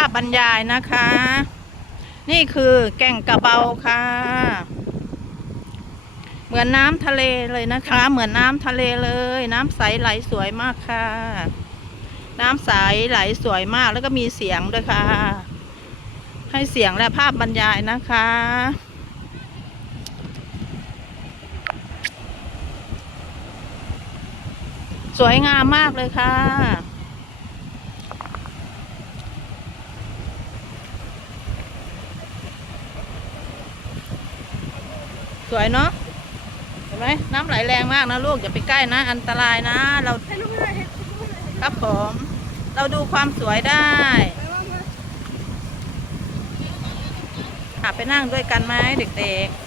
าพบรรยายนะคะ นี่คือแก่งกระเบาค่ะ เหมือนน้ำทะเลเลยนะคะ เหมือนน้ำทะเลเลย น้ำใสไหลสวยมากค่ะ น้ำใสไหลสวยมากแล้วก็มีเสียงด้วยค่ะ ให้เสียงและภาพบรรยายนะคะสวยงามมากเลยค่ะ สวยเนาะเห็นไหมน้ำไหลแรงมากนะลูกอย่าไปใกล้นะ อันตรายนะ เราให้ลูกไม่ได้ครับผม เราดูความสวยได้ไปว่ามาหาไปนั่งด้วยกันไหมเด็กๆ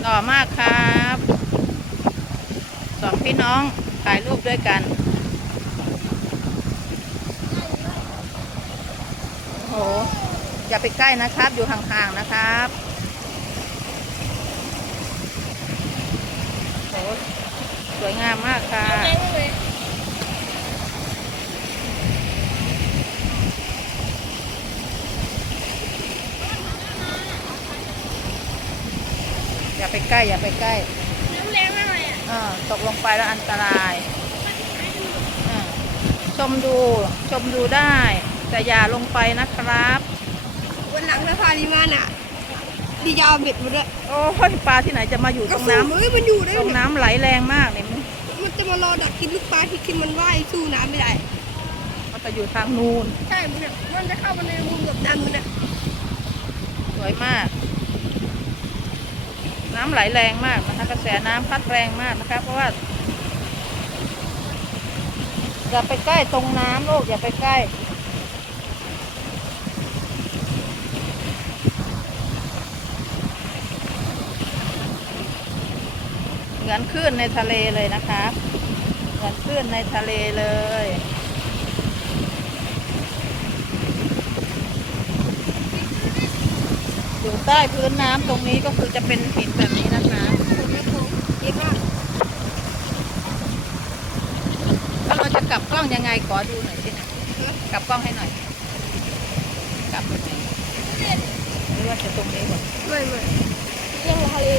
หล่อมากครับ สองพี่น้องถ่ายรูปด้วยกัน โอ้โห อย่าไปใกล้นะครับ อยู่ห่างๆนะครับโอ้โหสวยงามมากค่ะอย่าไปใกล้ อย่าไปใกล้ ตกลงไปแล้วอันตรายอ่าชมดูชมดูได้ แต่อย่าลงไปนะครับวันหลังถ้าพาดีมาน่ะดีจะเอาเบ็ดมาด้วยโอ้ยปลาที่ไหนจะมาอยู่ตรงน้ำเฮ้ยมันอยู่ได้ตรงน้ำไหลแรงมากเนี่ยมันมันจะมารอดักกินลูกปลาที่ที่มันว่ายสู้น้ำไม่ได้มันจะอยู่ทางนูนใช่มันเนี่ยมันจะเข้ามาในมุมแบบนั้นมันเนี่ยสวยมาก น้ำไหลแรงมากนะคะ กระแสน้ำพัดแรงมากนะคะ เพราะว่าอย่าไปใกล้ตรงน้ำลูกอย่าไปใกล้เหมือนคลื่นในทะเลเลยนะคะ เหมือนคลื่นในทะเลเลย อยู่ใต้พื้นน้ำตรงนี้ก็คือจะเป็นหินแบบนี้นะคะคนไม่คงเยอะมากแล้วเราจะกลับกล้องยังไงขอดูหน่อยสินะกลับกล้องให้หน่อย กลับตรงไหนหรือว่าจะตรงนี้ก่อนไม่ไม่ยังทะเล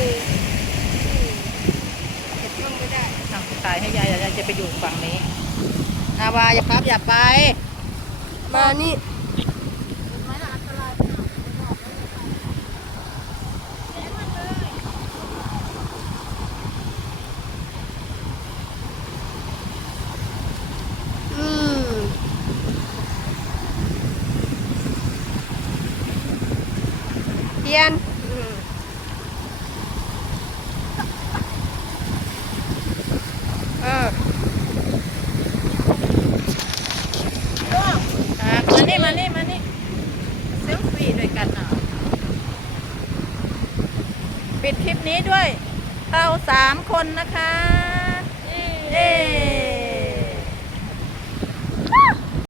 เก็บมันไม่ได้ทางถ่ายให้ยายยายจะไปอยู่ฝั่งนี้นาวาอย่าครับอย่าไป มานี่ เทียนเออมานี่มานี่มานี่เซลฟี่ด้วยกันหน่อยปิดคลิปนี้ด้วยเราสามคนนะคะ เย้